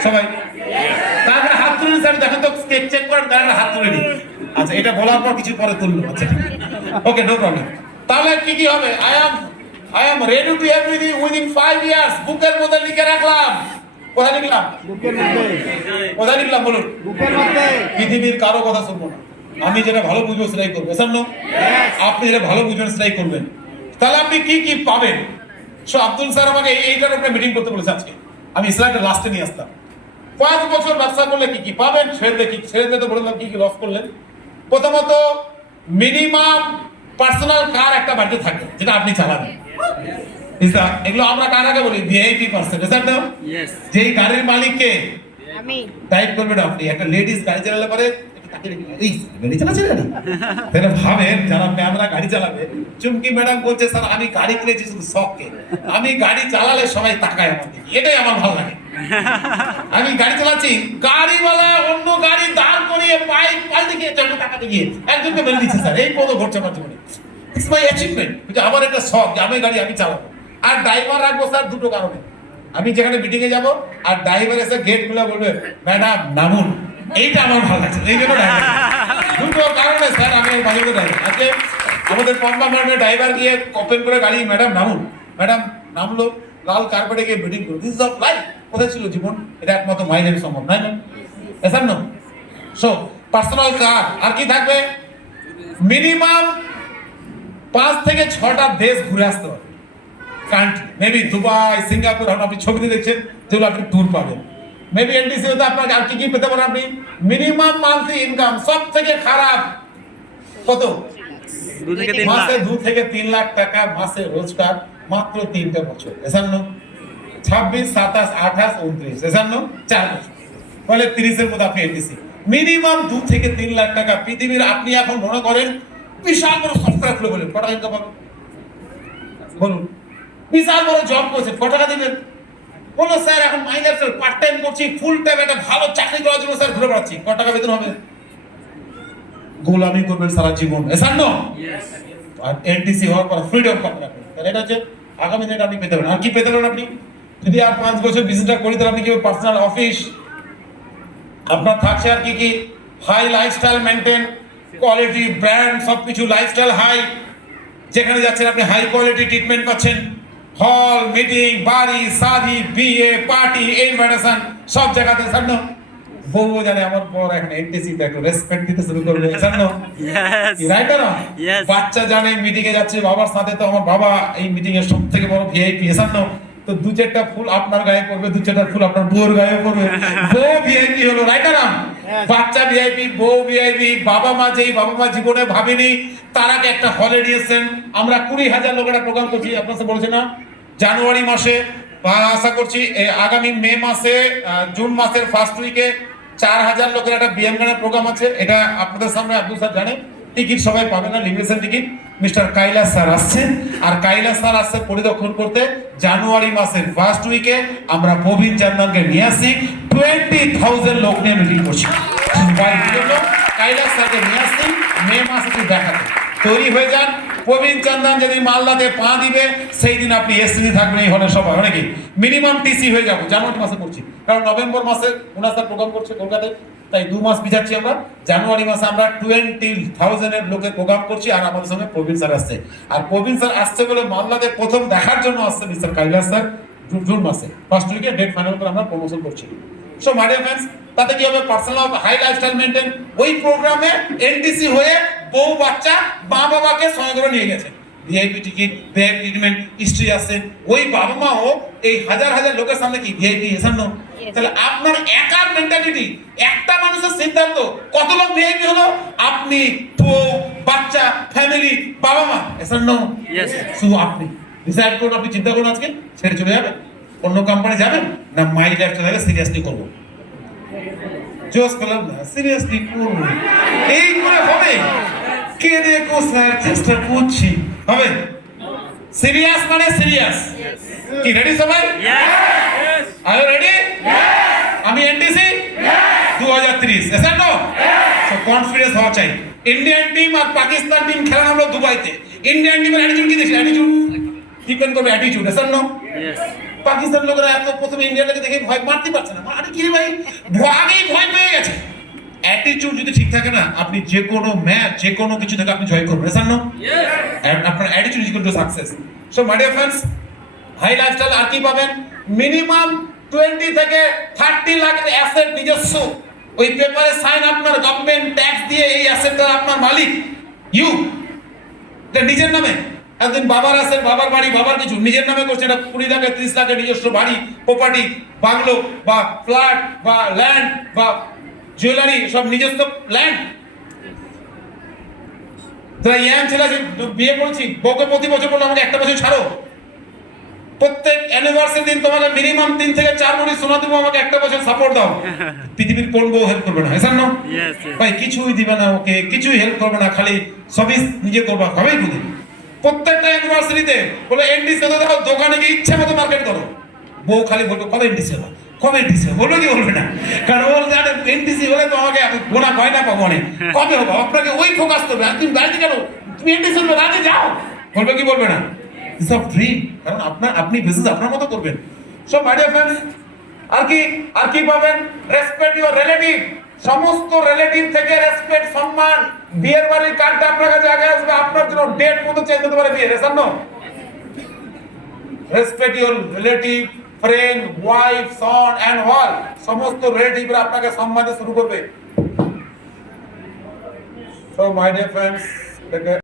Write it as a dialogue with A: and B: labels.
A: সবাই। তারপরে হাত তুলে নিচ্ছে আমি দেখেন তো স্কেচ চেক করেন তারপরে হাত তুলে নি আচ্ছা এটা বলার পর কিছু পরে তুললো। আচ্ছা ওকে নো প্রবলেম তাহলে কি কি হবে? I am I am ready to everything within five years বুকের মধ্যে লিখে রাখলাম। কোথায় লিখলাম? কোথায় লিখলাম বলুন? পৃথিবীর কারও কথা শুনব না। আমি যেটা ভালো বুঝব সেটাই করব। সামনে আপনি যেটা ভালো বুঝবেন সেটাই করবেন। তাহলে আপনি কি কি পাবেন? সো আব্দুল স্যার আমাকে এই- এইটার উপরে মিটিং করতে বলেছে আজকে। আমি স্লাইডের লাস্টে নিয়ে আসতাম পাঁচ বছর ব্যবসা করলে কি কি পাবেন? ছেড়ে দেখি ছেড়ে দিয়ে তো বললাম কি কি লস করলেন? প্রথমত মিনিমাম পার্সোনাল কার একটা বাড়িতে থাকে যেটা আপনি চালাবেন এগুলো আমরা কার আগে বলি? VIP person that
B: Yes.
A: যেই গাড়ির মালিককে
C: আমি।
A: টাইপ করবেন আপনি একটা লেডিস গাড়ি চালালে পরে গাড়ি আমি চালালে সবাই তাকায় এটাই আমার ভালো লাগে। আমি গাড়ি চালাচ্ছি গাড়িওয়ালা অন্য গাড়ি দাঁড় স্যার এই ঘটছে আমার একটা শখ আমি গাড়ি আমি চালাবো আর ড্রাইভার রাখব স্যার দুটো কারণে আমি যেখানে মিটিং এ যাব আর ড্রাইভার এসে গেট খুলে বলবে ম্যাডাম নামুন এইটা আমার ভালো লাগছে এই জন্য। দুটো কারণে স্যার, আমি driver। আজকে আমাদের পম্পা ম্যাডামের ড্রাইভার গিয়ে ওপেন করে গাড়ি, ম্যাডাম, নামুন। ম্যাডাম, নামলো, লাল কার্পেটে গিয়ে মিটিং করল দিস অফ লাইফ কোথায় ছিল জীবন? এটা একমাত্র মাইলের সম্ভব, নাই না এসার নো সো পার্সোনাল কার আর কি থাকবে? মিনিমাম পাঁচ থেকে ছটা দেশ ঘুরে আসতে হবে কান্ট্রি মেবি দুবাই সিঙ্গাপুর আপনি ছবিতে দেখছেন, যেগুলো আপনি ট্যুর পাবেন। মেবি আপনাকে আর কি কি পেতে পারেন আপনি? মিনিমাম মান্থলি ইনকাম সব থেকে খারাপ কত? মাসে দু থেকে তিন লাখ টাকা মাসে রোজগার মাত্র তিনটে বছর। এসান্ন ছাব্বিশ সাতাশ আঠাশ উনত্রিশ। এসান্ন চার বছর। ফলে তিরিশের মধ্যে আপনি এনটিসি মিনিমাম দু থেকে তিন লাখ টাকা পৃথিবীর আপনি এখন মনে করেন বিশাল বড় সফটওয়্যার খুলে বলেন। কটা ইনকাম পাবেন বলুন। বিশাল বড় জব করছেন। কত টাকা দিবেন? বলো স্যার এখন মাইনার স্যার পার্ট টাইম করছি ফুল টাইম একটা ভালো চাকরি করার জন্য স্যার ঘুরে বেড়াচ্ছি। কত টাকা বেতন হবে? গোলামি করবেন সারা জীবন। এসার নো
B: Yes.
A: আর এনটিসি হওয়ার পর ফ্রিডম পাবেন আপনি। তাহলে এটা হচ্ছে আগামী দিনে আপনি পেতে পারেন। আর কি পেতে পারেন আপনি? যদি আর পাঁচ বছর বিজনেসটা করি তাহলে আপনি কি পার্সোনাল অফিস আপনার থাকছে আর কি কি high lifestyle maintain quality brand সব কিছু লাইফস্টাইল হাই যেখানে যাচ্ছেন আপনি হাই কোয়ালিটি ট্রিটমেন্ট পাচ্ছেন। হল মিটিং বাড়ি শাদি বিয়ে পার্টি ইনভাইটেশন সব জায়গাতে সামনে বউ জানে আমার পর এখন এনটিসি তে একটু রেসপেক্ট দিতে শুরু করবে
B: Yes.
A: রাইট না. বাচ্চা জানে মিটিং এ যাচ্ছে বাবার সাথে তো আমার বাবা এই মিটিং এর সব থেকে বড় ভিআইপি এসান না তো দু চারটা ফুল আপনার গায়ে পড়বে দু চারটা ফুল আপনার বউর গায়ে পড়বে। বউ ভিআইপি হলো রাইট না বাচ্চা ভিআইপি বউ ভিআইপি বাবা মা যেই বাবা মা জীবনে ভাবেনি তার আগে একটা হলে নিয়েছেন। আমরা কুড়ি হাজার লোকেরা প্রোগ্রাম করছি আপনার সাথে বলছি না? জানুয়ারি মাসে, বা আশা করছি আগামী মে মাসে জুন মাসের ফার্স্ট উইকে চার হাজার লোকের একটা বিএম প্রোগ্রাম আছে। এটা আপনাদের সামনে আব্দুল স্যার জানে টিকিট সবাই পাবে না limitation ticket mister Kailash sir আসছেন আর কাইলাস স্যার আসছে পরিদর্শন করতে জানুয়ারি মাসের ফার্স্ট উইকে আমরা প্রবীণ চান্দানকে নিয়ে আসি টোয়েন্টি থাউজেন্ড লোক নিয়ে মিটিং করছি? কাইলাস স্যারকে নিয়ে আসছি। মে মাসে দেখাতে। তৈরি হয়ে যান। প্রবীণ চান্দান যেদিন মালদাতে পা দিবে, সেই দিন আপনি এসসি থাকবেন এই হলে সবাই অনেকে মিনিমাম টিসি হয়ে যাব, জানুয়ারি মাসে করছি। কারণ নভেম্বর মাসে ওনার স্যার প্রোগ্রাম করছে কলকাতায়, তাই দু মাস পিছাচ্ছি আমরা। জানুয়ারি মাসে আমরা টোয়েন্টি থাউজেন্ডের লোকের প্রোগ্রাম করছি আর আমাদের সঙ্গে প্রবীণ স্যার আসছে। আর প্রবীণ স্যার আসছে বলে মালদাতে প্রথম দেখার জন্য আসছে মিস্টার কৈলাস স্যার, জুন মাসে। ফার্স্ট উইকে ডেট ফাইনাল করে আমরা প্রমোশন করছি। সো ডিয়ার ফ্রেন্ডস তাতে কি হবে? পার্সোনাল হাই লাইফস্টাইল মেনটেন ওই প্রোগ্রামে এনটিসি হয়ে বউ বাচ্চা মা বাবাকে সঙ্গে করে নিয়ে গেছে। VIP ticket VIP treatment history আছে। ওই বাবা মাও এই হাজার হাজার লোকের সামনে কি ভিআইপি এসান নো তাহলে আপনার একার মেন্টালিটি একটা মানুষের সিদ্ধান্ত কত লোক ভিআইপি হলো? আপনি বউ বাচ্চা ফ্যামিলি বাবা মা এসান নো
B: Yes.
A: শুধু আপনি। ডিসাইড করুন আপনি চিন্তা করুন আজকে ছেড়ে চলে যাবেন। অন্য কোম্পানি যাবেন? না মাই লাইফস্টাইলে সিরিয়াসলি করব? জোস পেলাম না সিরিয়াসলি করব এই করে হবে? কে দেখো স্যার? চেষ্টা করছি। হবে? সিরিয়াস মানে সিরিয়াস কি রেডি সবাই? আর রেডি আমি এনটিসি দু হাজার তিরিশ। নো কনফিডেন্স হওয়া চাই। ইন্ডিয়ান টিম আর পাকিস্তান টিম খেলা আমরা দুবাইতে। ইন্ডিয়ান টিমের অ্যাটিটিউড কি দেখছি অ্যাটিটিউড ডিপেন্ড করবে অ্যাটিটিউড নো. পাকিস্তান লোকেরা এত প্রথমে ইন্ডিয়াটাকে দেখে ভয় মারতে পারছে না। আরে কি ভাই? আগেই ভয় পেয়ে গেছে। অ্যাটিটিউড যদি ঠিক থাকে না, আপনি যে কোনো ম্যাচ যে কোনো কিছু থেকে আপনি জয় করবেন। এসান না আপনার attitude equal to success so my dear friends high lifestyle আর কি পাবেন? মিনিমাম টোয়েন্টি থেকে থার্টি লাখের অ্যাসেট নিজস্ব। ওই পেপারে সাইন আপনার গভর্নমেন্ট ট্যাক্স দিয়ে এই অ্যাসেটটা আপনার মালিক। ইউ নিজের নামে? একদিন বাবার আছে বাবার বাড়ি বাবার কিছু নিজের নামে করছে। এটা কুড়ি লাখে ত্রিশ লাখে নিজস্ব বাড়ি প্রপার্টি বাংলো বা ফ্ল্যাট বা ল্যান্ড বা জুয়েলারি সব নিজস্ব ল্যান্ড ইয়াং ছেলে আছে, বিয়ে করেছি বউকে প্রতি বছর বলল আমাকে একটা বছর ছাড়ো। প্রত্যেক অ্যানিভার্সারি দিন তোমাকে মিনিমাম তিন থেকে চার কোটি সোনা দেবো আমাকে একটা বছর সাপোর্ট দাও। পৃথিবীর কোন বউ হেল্প করবে না হ্যাঁ না. ভাই কিছুই দিবে না ওকে কিছুই হেল্প করবে না খালি সবই নিজে করবা হবেই বুঝি প্রত্যেকটা অ্যানিভার্সারিতে বলে এনডিসি তো দেখো দোকানে গিয়ে ইচ্ছে মতো মার্কেট করো। বউ খালি বলবে, কবে এনডিসি হবে? কবে এনডিসি হবে? বলবে কি বলবে না? কারণ ও জানে এনডিসি হলে তো আমাকে গোনা গয়না পাবো অনেক। কবে হবে? আপনাকে ওই ফোকাস করবে। আর তুমি বাড়িতে কেন? তুমি এনডিসি হবে রাতে যাও। বলবে কি বলবে না? সব ড্রিম কারণ আপনার, আপনি বিজনেস আপনার মতো করবেন। সব মাই ডিয়ার আর কি আর কি পাবেন? রেসপেক্ট ইউর রিলেটিভ সমস্ত রিলেটিভ থেকে রেসপেক্ট সম্মান, বিয়ের বাড়ির কার্ডটা আপনার কাছে আগে আসবে, আপনার জন্য ডেট মতো চেঞ্জ হতে পারে বিয়ে Resan respect your relative friend wife son and all সমস্ত রিলেটিভরা আপনাকে সম্মানে শুরু করবে। So my dear friends